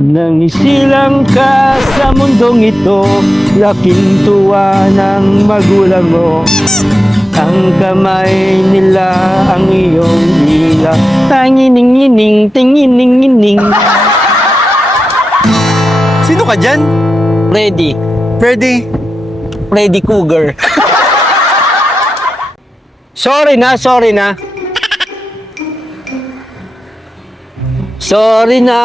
Nang isilang ka sa mundong ito, laking tuwa ng magulang mo. Ang kamay nila ang iyong ila, tangining-ining, tingining-ining. Sino ka dyan? Freddy, Freddy? Freddy Cougar. Sorry na. Sorry na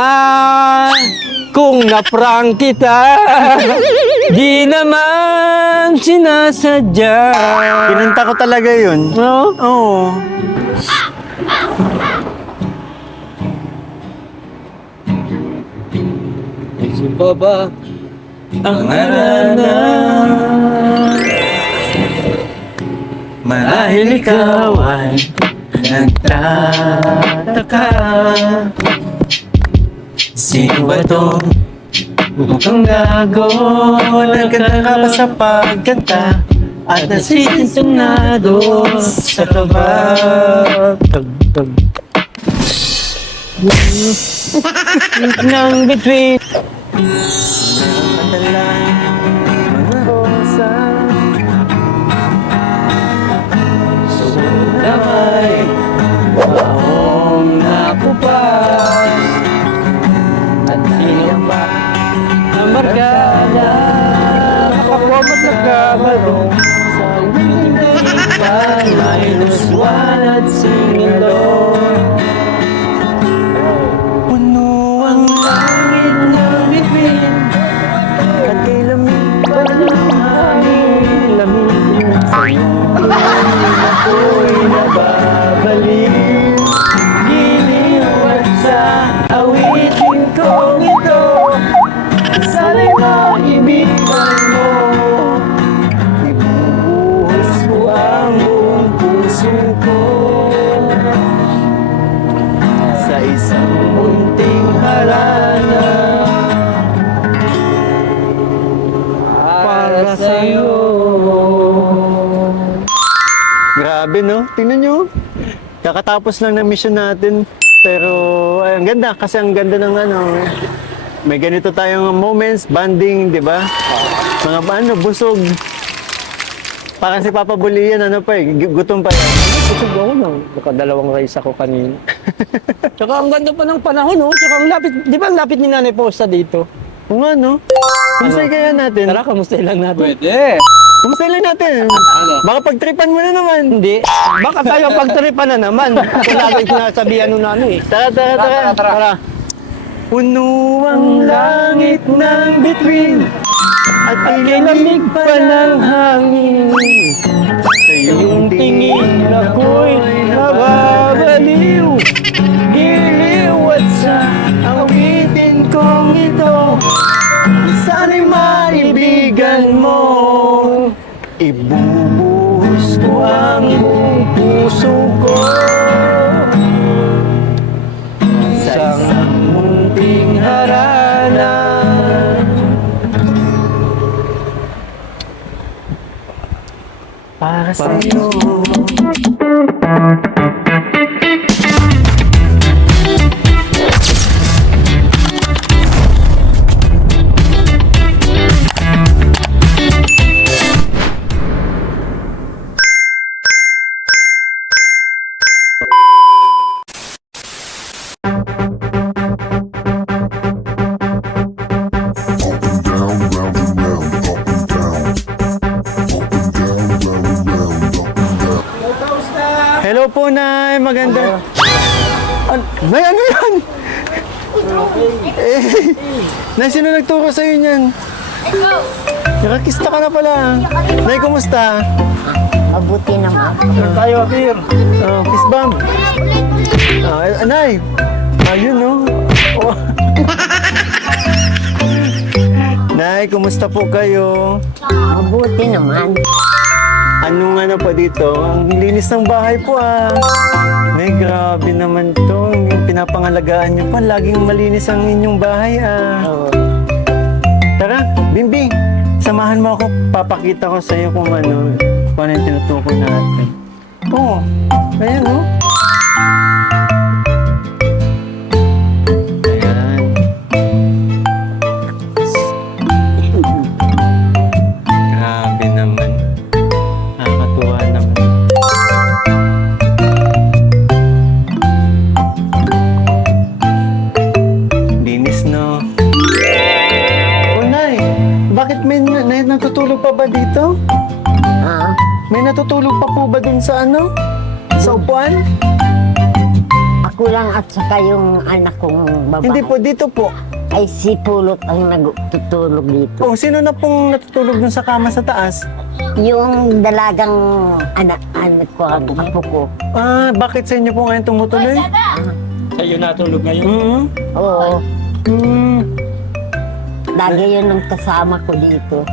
kung na-prank kita. Di naman sinasadya. Kinanta ko talaga yun. No? Oo. Si Baba ang arana. Marahil ikaw ay nagtataka. Sino ba itong mukhang gago? Nagkanta ka ba sa pagkanta? At nasisintunado sa kaba. Nang between damay, maong nakupas, at sinamba ang barkada, kapwa at nagkabarong sa hindi pa minus one at singalong. Puno ang Langit ng bituin at ilamig pa ng hangin, lamig sa iyong ako'y nababaliw. Giliw at sa awitin kong ito, sana'y maibigan mo. Ibubuhos ko ang buong puso ko sa isang munting harana para sa'yo. Grabe, no? Tingnan nyo. Kakatapos lang ng mission natin. Pero, ay, ang ganda. Kasi ang ganda ng ano. May ganito tayong moments, bonding, di ba? Mga ano, busog. Parang si Papa Bulian, ano pa eh, gutom pa yan. Busog ako na. Nakadalawang rice ako kanina. Tsaka ang ganda pa ng panahon, oh. Tsaka ang lapit, di ba ang lapit ni Nanay Posta dito? Kung ano, kumusta kaya natin? Tara, kamusta lang natin? Pwede. Kumusta lang natin? Baka pagtripan mo na naman. Hindi. Baka tayo pagtripan na naman. Ito lagi sinasabihan nun namin eh. Tara. Puno ang langit ng bituin at Lamig pa ng hangin. sa Yung tingin ako'y nababaliw. Giliw at sa awitin kong ito, sana'y maibigan mo. Ibubuhos ko ang Ang puso ko sa isang munting harana. para sa'yo. Hello po, Nay. Maganda. Nay, ano yan? Nay, sino nagturo sa'yo niyan? Ikaw, Nakakista ka na pala. Nay, kumusta? mabuti naman. Tayo, Pir. Kiss bomb. Nay. Ayun, no? Oh. Nay, kumusta po kayo? Mabuti naman. Anong ano pa dito? Ang linis ng bahay po ah. Nay, grabe naman to. Yung pinapangalagaan niyo pa, laging malinis ang inyong bahay ah. Tara, Bimbi, samahan mo ako. Papakita ko sa'yo kung ano yung tinutukoy natin. Oo, ayan no? Ayan. natutulog pa po ba dun sa ano? Sa upuan? Ako lang at saka yung anak kong babae. Hindi po, dito po. Ay si Pulot ang nagtutulog dito. Oh, sino na pong natutulog dun sa kama sa taas? Yung dalagang anak ko, ang apo ko. Ah, bakit sa inyo po ngayon tumutuloy? Sa'yo natulog ngayon. Mm. Oo, Mm. lagi yun ang kasama ko dito.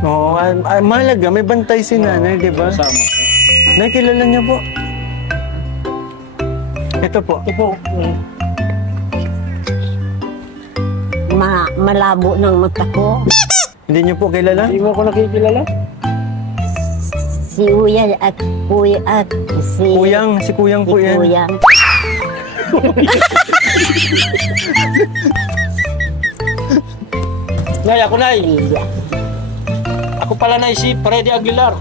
Oo, mahalaga, may bantay si nanay, di ba? Kasama ko. Nakilala niyo po? Ito po. Ito po. Malabo ng mata ko. Hindi niyo po kilala? Hindi mo ako nakikilala? Si Uya at Kuya at si Si Kuyang po yan. Kuya. Nay, ako Nay. Ako pala Nay, si Freddy Aguilar.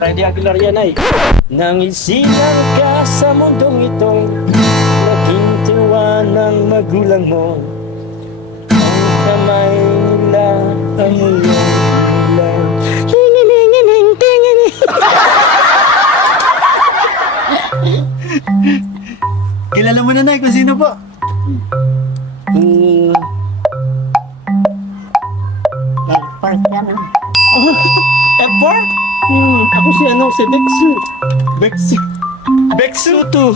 Freddy Aguilar yan Nay. Nang isilang ka sa mundong itong naging tuwa ng magulang mo. Ang kamay nila ang iyong ulan. Kilala mo na, Nay, kung sino po? Si Airport ka na. F4? Ako si ano, si Bexu. Bexu. Bexu to.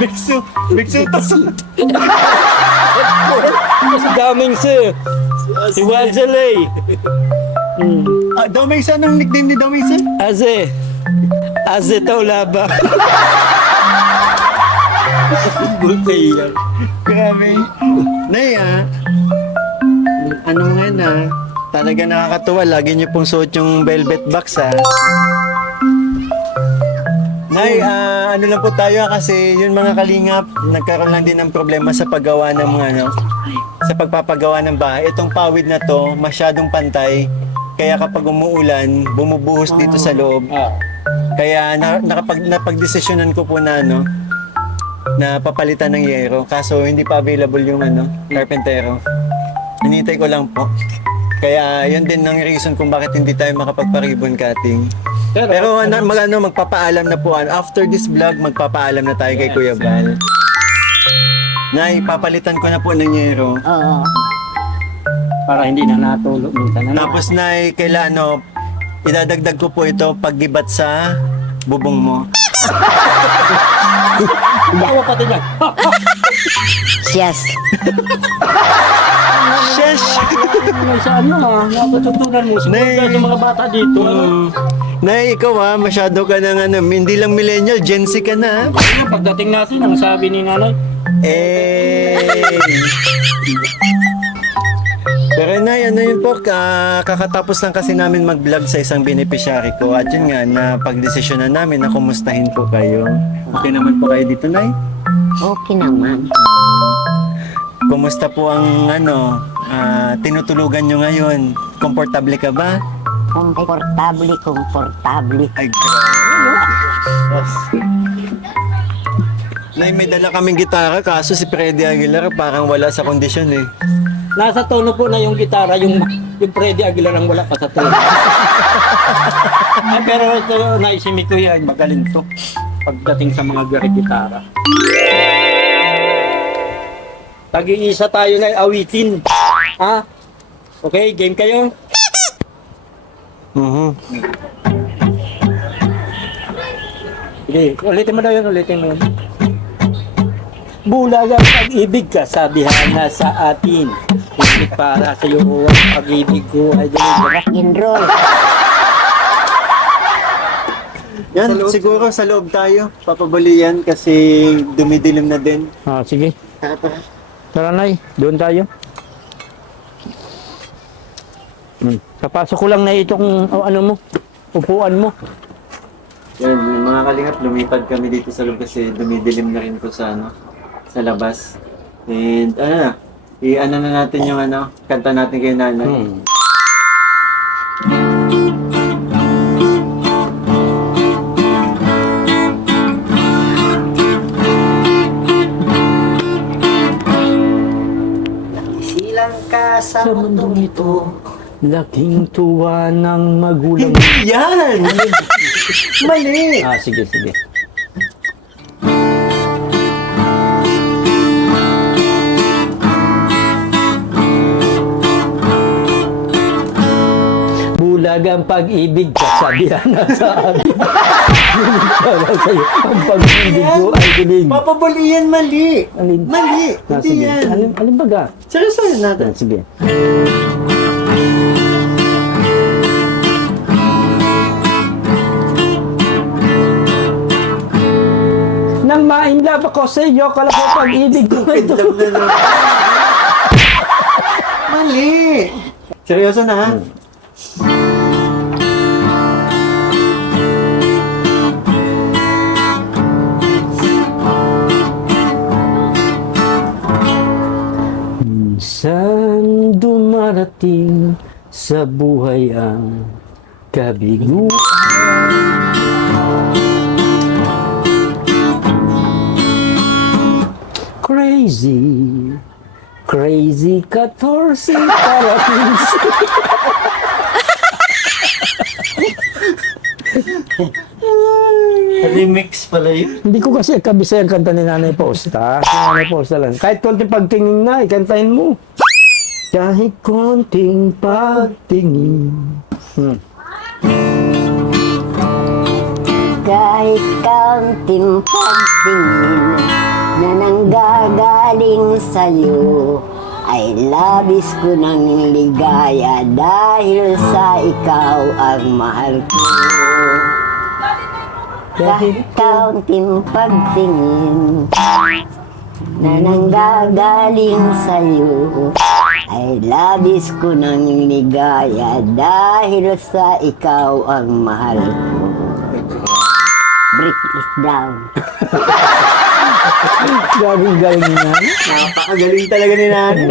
Bexu. Bexu to. Si Daming si Wanzelay. Ah, Domingson, ang nickname ni Domingson? Aze Taulaba. Bultay yan. Grabe. Nay, ano nga na, talaga nakakatuwa. Lagi niyo pong suot yung velvet box, Nay, ano lang po tayo kasi yung mga kalingap, nagkaroon lang din ng problema sa paggawa ng mga sa pagpapagawa ng bahay. Itong pawid na to, masyadong pantay. Kaya kapag umuulan, bumubuhos dito sa loob. Kaya napagdesisyonan ko po na na papalitan ng yero. Kaso hindi pa available yung karpentero. Hinintay ko lang po. Kaya yun din ang reason kung bakit hindi tayo makapagpa-ribbon cutting. Pero magpapaalam na po. After this vlog, magpapaalam na tayo kay Kuya Val. Nay, papalitan ko na po ng yero. Oo. Para hindi na natulog minsan. Tapos Nay, kailan idadagdag ko po ito paggibat sa bubong mo. Bawa pati niya. Yes. Shesh! Sa napatutunan mo. Nay. Siguro sa mga bata dito. Nay, ikaw masyado ka ng hindi lang millennial, Gen Z ka na. Pagdating natin, ang sabi ni nanay, Pero Nay, ano yun po, kakatapos lang kasi namin mag-vlog sa isang beneficiary ko. At yun nga, na pagdesisyonan namin na kumustahin po kayo. Okay naman po kayo dito, Nay? Okay naman. Kumusta po ang tinutulugan nyo ngayon? Komportable ka ba? Komportable. Ay, grabe. Nay, may dala kaming gitara, kaso si Freddy Aguilar parang wala sa kondisyon eh. nasa tono po na yung gitara, yung Freddy Aguilar ang wala pa sa tono. Pero ito, naisimi ko yan, magaling to pagdating sa mga gitara. Tag-iisa tayo na awitin. Ha? Okay, game kayo? Sige, ulitin mo na yun, ulitin mo yun. Bulagang pag-ibig ka, sabihan na sa atin. Hindi para sa iyo ang pag-ibig ko ay Rock and roll. Yan, siguro sa loob tayo. Papabali yan kasi dumidilim na din. Ah, sige. Tara, Nay. Doon tayo. Kapasok ko lang na itong ano mo, upuan mo. Yan, mga kalingap, lumipad kami dito sa loob kasi dumidilim na rin po sa sa labas. And i-ano na natin yung kanta natin kay nanay. Silang ka sa sa mundong ito, laking tuwa ng magulang. Hindi yan! Mali! Ah, sige, sige. Bulag ang pag-ibig, kasabihan na sa akin. Ngunit para sa'yo, ang pag-ibig ko ay dilim. Papabali yan, mali! Alin? Mali! Ah, Hindi sige. yan! Alin baga? Seryoso yan natin. Ah, sige. Nang ma-inlove ako sa iyo, kala ko pag-ibig ko ito. Love na love. Mali! Seryoso na ha? Minsan dumarating sa buhay ang kabiguan. Crazy, crazy 14 parating. Remix pala yun. Hindi ko kasi kabisa yung kanta ni Nanay Posta. Nanay Posta lang. Kahit konting pagtingin na, ikantahin mo. Kahit konting pagtingin. Kahit kaunting pagtingin na nanggagaling sa'yo, ay labis ko ng ligaya dahil sa ikaw ang mahal ko. Kahit kaunting pagtingin na nanggagaling sa'yo, ay labis ko ng ligaya dahil sa ikaw ang mahal ko. Break it down. Galing-galing na. Napakagaling talaga ni Nanay.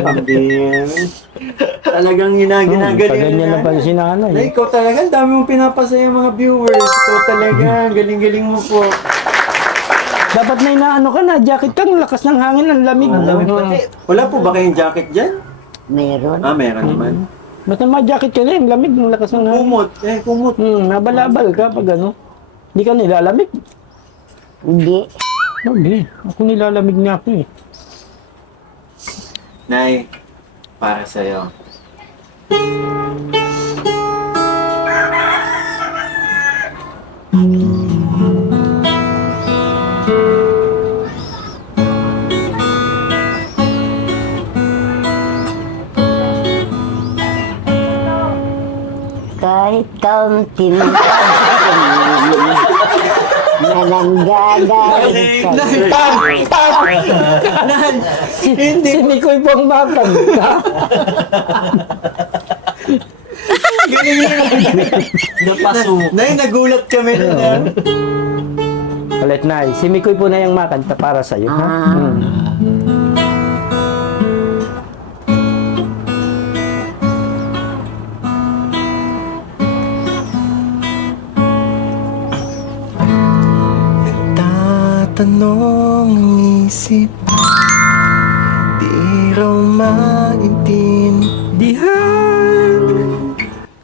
Talagang ginagaling. Paganyan lang pala si Nanay. Ay, ikaw talaga, ang dami mong pinapasaya mga viewers. Ikaw talaga, galing-galing mo po. Dapat may naano ka na, jacket ka, ang lakas ng hangin, ang lamig. Wala po ba kayong jacket dyan? Meron. Ah, meron naman. Ba't naman jacket ka rin, lamig, ang lakas ng hangin. Kumot, kumot. Nabalabal ka pag ano. Hindi ka nilalamig. Hindi. Hindi, ako nilalamig nga ako eh. Nay, para sa'yo. Kahit kaunting pagtingin na nanggagaling sa'yo. Si Mikoy po ang makanta. Nay, nagulat kami na. Ulit na, si Mikoy po na yung makanta para sa'yo. Ha? Tatanong ang isip, di raw maintindihan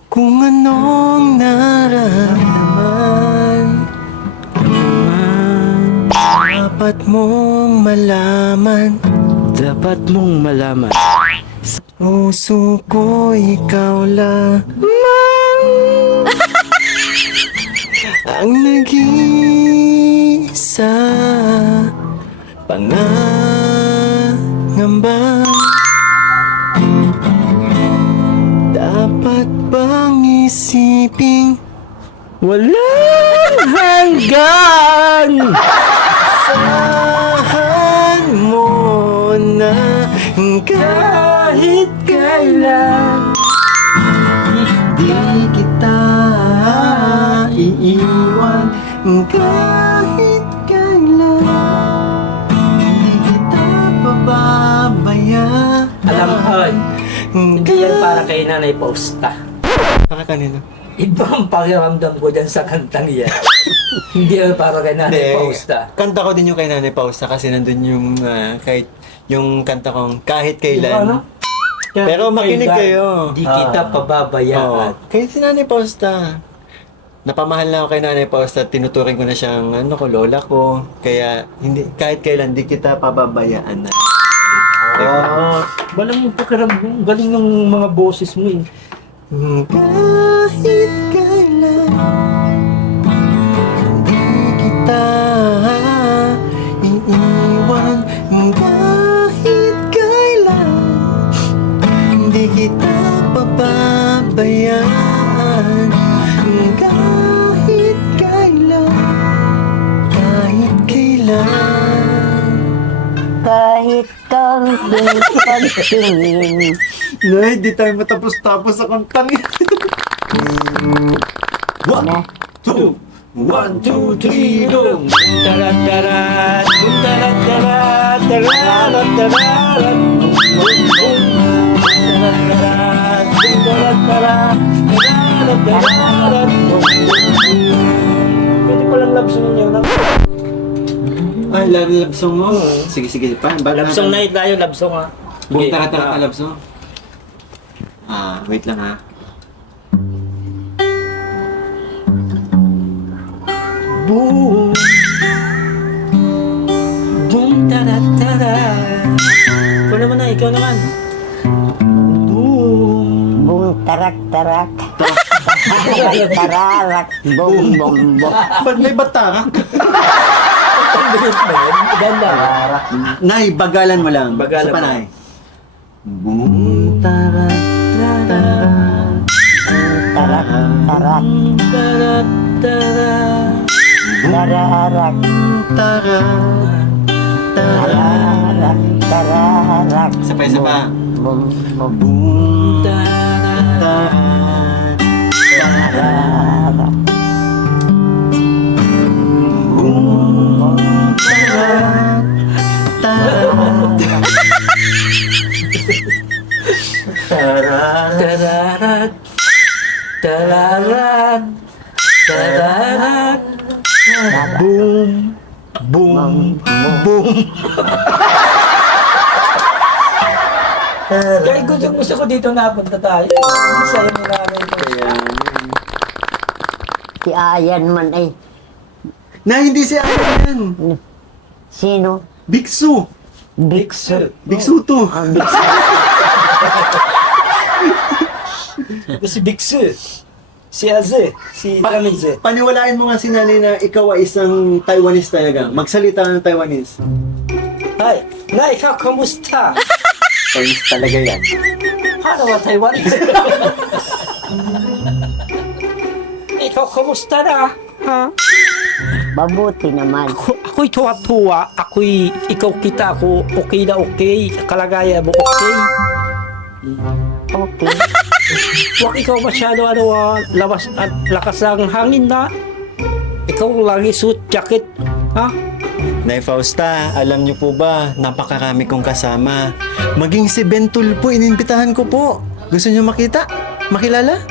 kung anong nararamdaman. Dapat mong malaman, Dapat mong malaman. sa puso ko ikaw lamang ang nag-iisa pangangamba. Dapat bang isipin Walang hanggan! saan mo na kahit kailan di kita iiwan, kahit kailan di kita pababayaan. Alam mo, Hoy, hindi yan para kay Nanay Posta. Para kanino? Iba ang pakiramdam ko dyan sa kantang yan. Hindi yan para kay Nanay Posta. Kanta ko din yung kay Nanay Pausta kasi nandun yung kahit yung kanta kong kahit Yung ano? kailan. Pero makinig kayo. Di kita pababayaan. Kaya si Nanay Fausta, napamahal na ako kay Nanay Fausta, tinuturing ko na siyang lola ko. Kaya hindi kahit kailan di kita pababayaan na. Walang yung pakiramdam. Galing ng mga boses mo eh. Kahit kailan hindi kita iiwan. Kahit kailan hindi kita pababayaan. Kahit kailan, kahit kailan. Kahit kaunting pagtingin. Nay, di tayo matapos-tapos sa kantang yan. Na, 2, 1, 2, 3, go! Tarat, tarat, tarat, tarat, tarat, tarat, pwede palang love song niyo na. Ay, love song mo. Sige, sige. Love song na tayo, love song ha. Buong tara-tara ka love song. Wait lang ha. Boom, boom, tarat, tarat. Ikaw naman na, ikaw naman. Boom. bung tarak-tarak. Tararak, bum bum bum. Ba't may batarak? Ang bilis mo yun, ganda. Nay, bagalan mo lang. Bagalan Isa pa, mo. Nay. Boom, tarat, tarat. Tarak-tarak, Tarat, tarat. tararak, Tarat, tararak, tararak. Isa pa, isa pa. Bum bum Boom, Tarat. tarat, tarat. tararak. Boom, tarat, tarat. Tarat. Tararat. Tararat. Tararat. Boom. Boom. Boom. Kaya gusto ko dito napunta tayo. Masaya mo namin ito. Si Ayan man ay Na hindi si Ayan. sino? Biksu. Biksu. Biksu to. Ang biksu. Si Biksu. Si Aze. Si Ramize. Paniwalain mo nga si nanay na ikaw ay isang Taiwanese talaga. Magsalita ng Taiwanese. Hi. Na, ikaw, kamusta? Chinese talaga yan. Paano ba Taiwan? Ikaw, kamusta na? Ha? Mabuti naman. Ako'y tuwa-tuwa. Ikaw kita ako. Okay na okay. Kalagayan mo okay. Okay. Huwag ikaw masyado labas at lakas ng hangin na. Ikaw lagi suit jacket. Ha? Nay Fausta, alam niyo po ba, napakarami kong kasama. Maging si Bentul po, inimbitahan ko po. Gusto niyo makita? Makilala?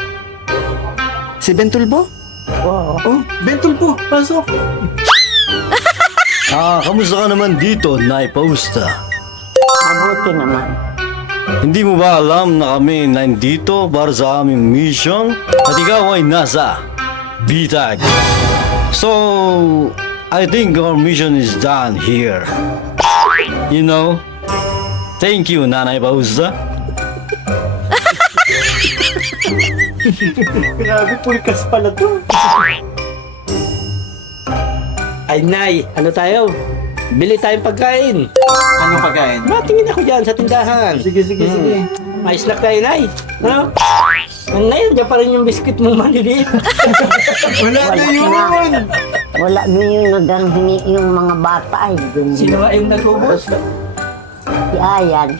Si Bentul po? Oo. Oh, Bentul po, pasok. Kamusta ka naman dito, Nay Fausta? Mabuti naman. Hindi mo ba alam na kami nandito para sa aming mission at ikaw ay nasa BTAG? So, I think our mission is done here. You know? Thank you, Nanay Fausta. Grabe, pulkas pala to. Ay, Nay, ano tayo? Bili tayong pagkain. Anong pagkain? Matingin ako dyan sa tindahan. Sige, sige, sige. May snack tayo, Nay. Ano? Nay, dyan pa rin yung biscuit mo maliliit. Wala na yun! Wala na yung naganghingi yung mga bata ay. Sino nga yung nag-ubos? Si Ayan.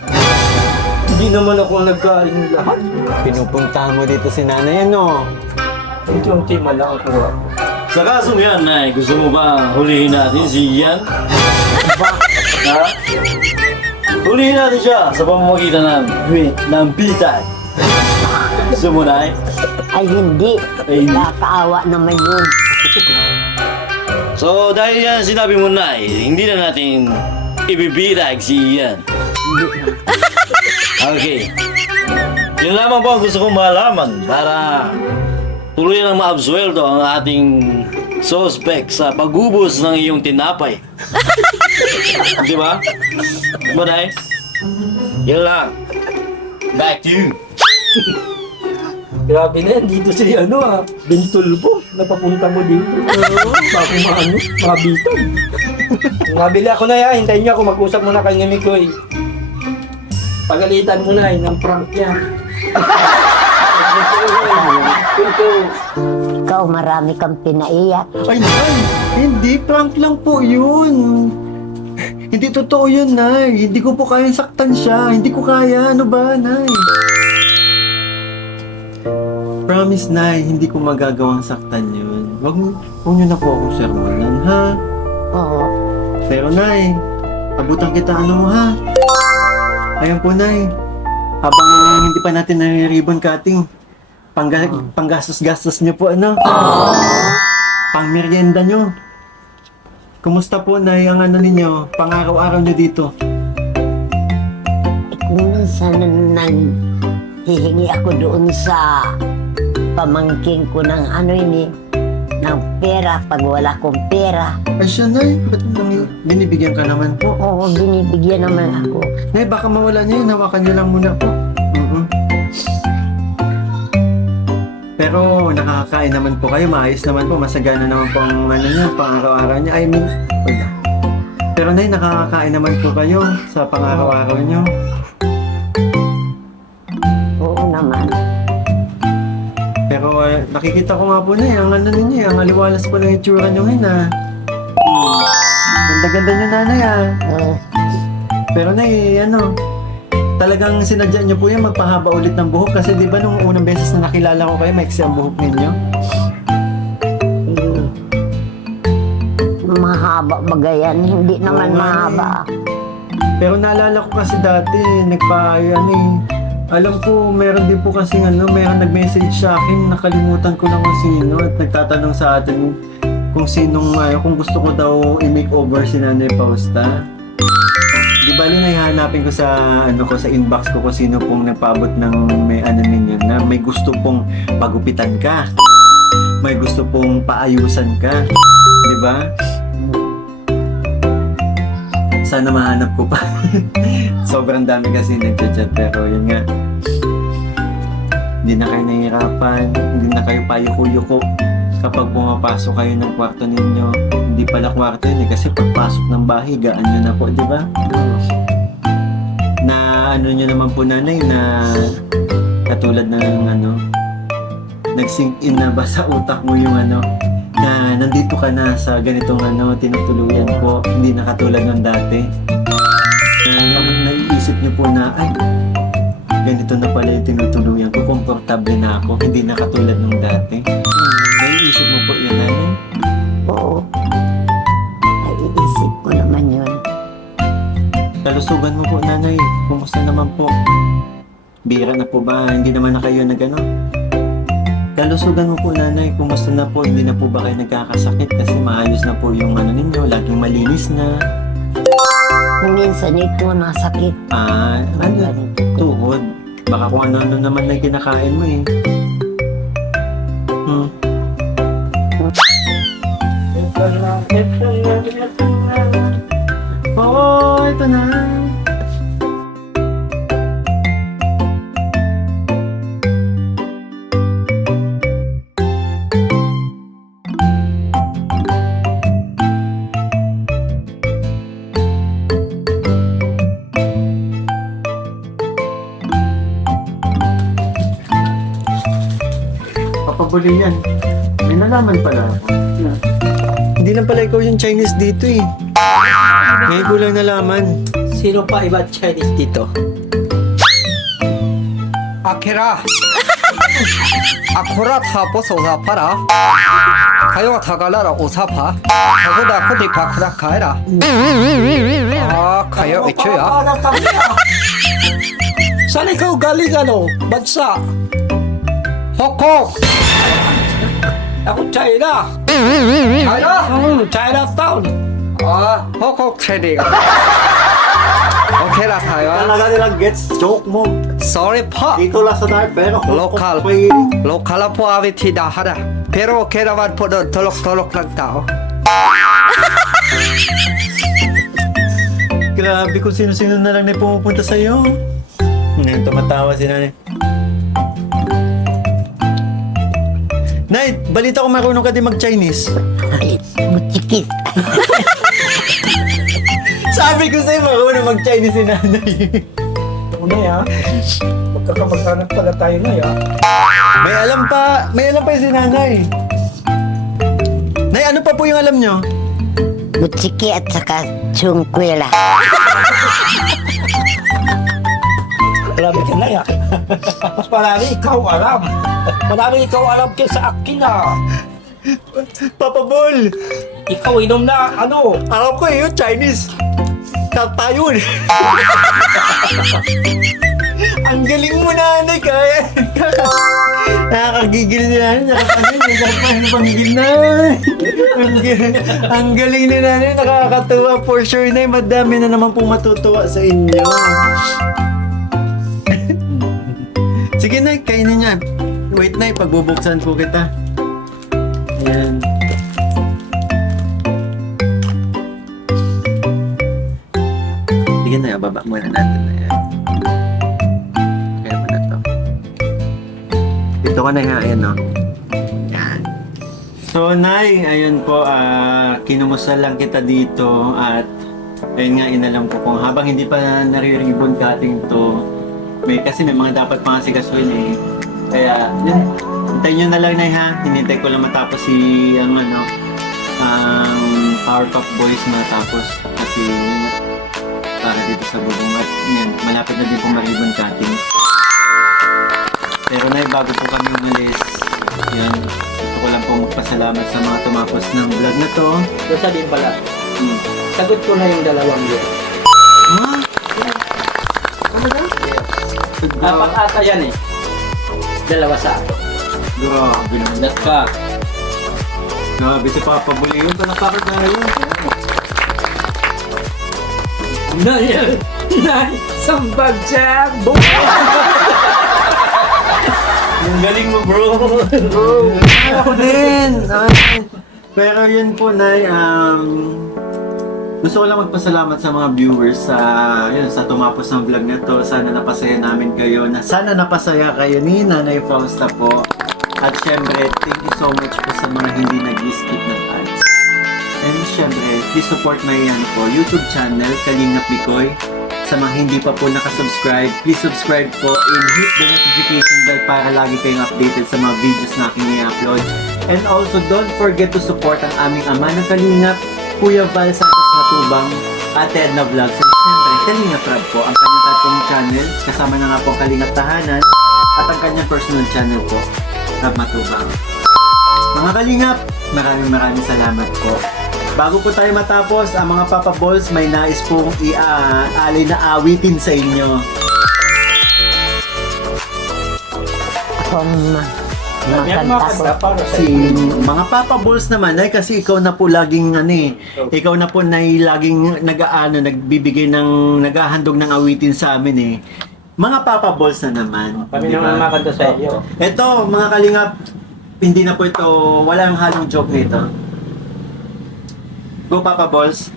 Hindi naman ako nagkain lahat. Pinupuntahan mo dito si nanay, ano? Unti-unti man lang ako. Sa kasong yan, Nay, gusto mo ba hulihin natin si Ian? Ha? Hulihin natin siya sa pamamagitan ng BTAG. Gusto mo, Nay? Ay hindi. Ay, hindi. Nakakaawa naman yun. So, dahil yan sinabi mo, Nay, hindi na natin ibibitag si Ian. Okay. Yun lamang po ang gusto kong malaman para tuloy nang maabsueldo ang ating suspect sa pagubos ng iyong tinapay. Di ba? Bunay? Yun lang. Back to you. Grabe na yan, dito si Bintulbo, napapunta mo dito. Bago mabitan. Mabili ako na yan, hintayin niyo ako, mag-usap muna kay Mikoy. Pagalitan mo na ng prank niya. Ikaw, marami kang pinaiyak. Ay, Nay! Hindi, prank lang po yun. Hindi totoo yun, Nay. Hindi ko po kayang saktan siya. Hindi ko kaya. Ano ba, Nay? Promise, Nay, hindi ko magagawang saktan yun. Huwag niyo na po akong sermonan, ha? Oo. Pero, Nay, abutan kita ano mo, ha? Ayan po, Nay. Habang hindi pa natin nare-ribbon cutting, panggastos-gastos niyo po, ano? Pang-merienda niyo. Kumusta po, Nay, ang ano ninyo? Pang-araw-araw niyo dito? Kung minsan hihingi ako doon sa pamangking ko ng ng pera pag wala kong pera. Ay siya, Nay. Ba't binibigyan ka naman po? Oo, binibigyan naman ako. Nay, baka mawala niyo yun. Hawakan niyo lang muna po. Pero nakakakain naman po kayo. Maayos naman po. Masagana naman po ang niyo, pang-araw-araw niyo. I mean, wala. Pero Nay, nakakakain naman po kayo sa pang-araw-araw niyo. Oo naman. Pero nakikita ko nga po, Nay, ang ninyo, ang aliwalas po ng itsura niyo ngayon, ha. Ganda-ganda niyo, Nanay, ha. Pero Nay, talagang sinadya niyo po yan magpahaba ulit ng buhok kasi di ba nung unang beses na nakilala ko kayo, maiksi ang buhok ninyo? Mahaba ba gayan? Hindi naman Oo, mahaba. Pero naalala ko kasi dati, alam ko, meron din po kasi meron nag-message sa akin, nakalimutan ko lang kung sino at nagtatanong sa atin kung sinong, kung gusto ko daw i-makeover si Nanay Fausta. Di bali na ihanapin ko sa sa inbox ko kung sino pong nagpaabot ng ninyo na may gusto pong pagupitan ka. May gusto pong paayusan ka. Di ba? Sana mahanap ko pa. Sobrang dami kasi nagchat-chat pero yun nga. Hindi na kayo nahihirapan, hindi na kayo payuko-yuko. Kapag pumapasok kayo ng kwarto ninyo, hindi pala kwarto yun kasi pagpasok ng bahay, gaan nyo na po, di ba? Na nyo naman po, Nanay, na katulad ng nag-sink in na ba sa utak mo yung na nandito ka na sa ganitong tinutuluyan ko, hindi na katulad ng dati. Naiisip nyo po na, ay, ganito na pala yung tinutuluyan ko, komportable na ako, hindi na katulad ng dati. Naiisip mo po yun, Nanay? Oo. Naiisip ko naman yun. Kalusugan mo po, Nanay. Kumusta naman po? Bira na po ba? Hindi naman na kayo Kalusugan mo po, Nanay. Kumusta na po? Hindi na po ba kayo nagkakasakit? Kasi maayos na po yung ninyo. Laging malinis na. Minsan ito nasakit. Tuhod. Baka kung ano naman na kinakain mo eh. Oo, ito na. Papabuli yan. May nalaman pala ako. Hindi lang pala ikaw yung Chinese dito eh. Ngayon ko lang nalaman. Sino pa iba Chinese dito? 아케라 아코라 타포스 오사파라 가요가 타갈라라 오사파 가고다 코디 바쿠라 가에라 가요 이초야 Saan ikaw galing bansa? 호콕 Ako China. 가요 Chinatown. 호콕 트레딩 오케라 타요 Talaga nilang gets joke mo. sorry po. Dito lang sa dark, pero Local. May... Lokal po awi tindahan ah. Pero okay naman po doon, tulok-tulok lang tao. Grabe kung sino-sino na lang na pumupunta sa'yo. Ngayon, tumatawa si nanay. Nay, balita ko marunong ka din mag-Chinese. Ay, mutsikit. Sabi ko sa'yo, marunong mag-Chinese si nanay. Una ya. Magkakamag-anak pala tayo na ya. May alam pa yung si nanay. Nay, ano pa po yung alam nyo? Mutsiki at saka chungkwela. Marami ka na ya. Mas marami ikaw alam. Marami ikaw alam kaysa akin na. Papa Bol! Ikaw inom na ano. Alam ko yung Chinese. Tayo eh. Ang galing mo nanay, kaya. Nakakagigil ni nanay. Nakapangigil na. Ang galing ni nanay. Nakakatuwa for sure na. Madami na naman po matutuwa sa inyo. Sige na, kainin niya. Wait na, pagbubuksan po kita. Ayan. Sige na, baba muna natin na yan. Kaya mo na to. Dito ka na nga, ayan o. Yan. So, Nay, ayun po, kinumusta lang kita dito at ayun nga, inalam ko kung habang hindi pa nare-ribbon cutting to, kasi may mga dapat pang asikasuhin eh. Kaya, yun, hintayin nyo na lang, Nay, ha? Hinintay ko lang matapos ang Powerpuff Boys matapos kasi yun, para dito sa bubong at yan, malapit na din po ma-ribbon cutting. Pero Nay, bago po kami umalis, yan, gusto ko lang po magpasalamat sa mga tumapos ng vlog na to. Yung sabihin pala, sagot ko na yung 2 year. Ha? Dapat ata yan eh. 2 sa ako. Grabe naman. That ka. Grabe si Papa Buli yun. Palakpakan na yun. Sambag jam! Ang galing mo, bro. Ako din. Pero yun po, Nay, gusto ko lang magpasalamat sa mga viewers sa tumapos ng vlog na to. Sana napasaya namin kayo. Sana napasaya kayo ni Nanay Fausta po. At syempre, thank you so much po sa mga hindi nag-skip ng ads. And syempre, please support my YouTube channel, Kalingap Mikoy. Sa mga hindi pa po nakasubscribe, please subscribe po and hit the notification bell para lagi kayong updated sa mga videos na aking i-upload. And also, don't forget to support ang aming ama ng Kalingap, Kuya Val Santos Matubang, Ate Edna Vlogs, and syempre, Kalingap Rab po, ang kanyang tatlong channel, kasama na nga po ang Kalingap Tahanan, at ang kanyang personal channel po, Rab Matubang. Mga Kalingap, maraming salamat po. Bago po tayo matapos, ang mga Papa Balls may nais pong i-alay na awitin sa inyo. Makanta ko. Si mga Papa Balls naman ay kasi ikaw na po laging ikaw na po na laging nagbibigay ng naghahandog ng awitin sa amin eh. Mga Papa Balls na naman. Kami di ba? naman makanta sa iyo. Ito, mga Kalingap, hindi na po ito, walang halong joke nito. Go Papa Balls.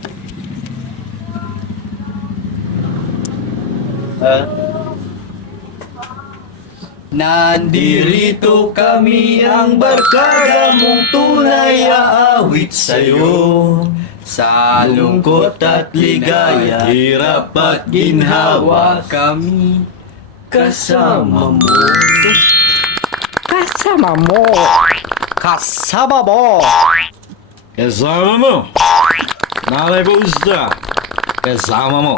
Nandirito kami ang barkada mong tunay aawit sa'yo. Sa lungkot at ligaya, hirap at ginhawa, kami kasama mo. Kasama mo. Kasama mo. Kasama mo. Nanay Fausta, kasama mo.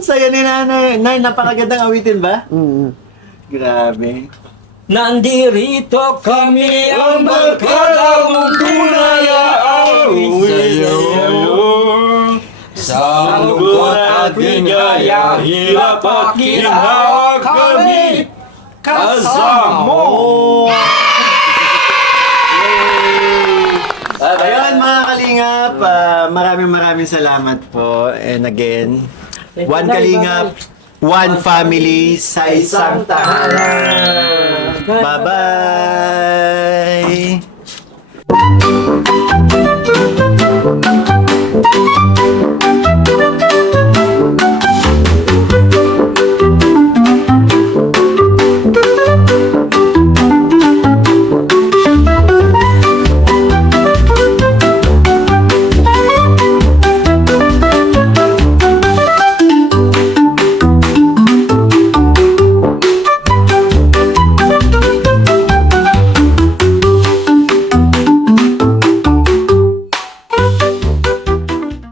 Saya ni Nanay. Nay, napakagandang awitin ba? Grabe. Nandirito kami ang barkada mong tunay aawit sa'yo. Sa lungkot at ligaya, hirap at ginhawa, kami kasama mo. Ayun mga kalingap, maraming salamat po. And again, one kalingap, one family sa isang tahanan. Bye-bye!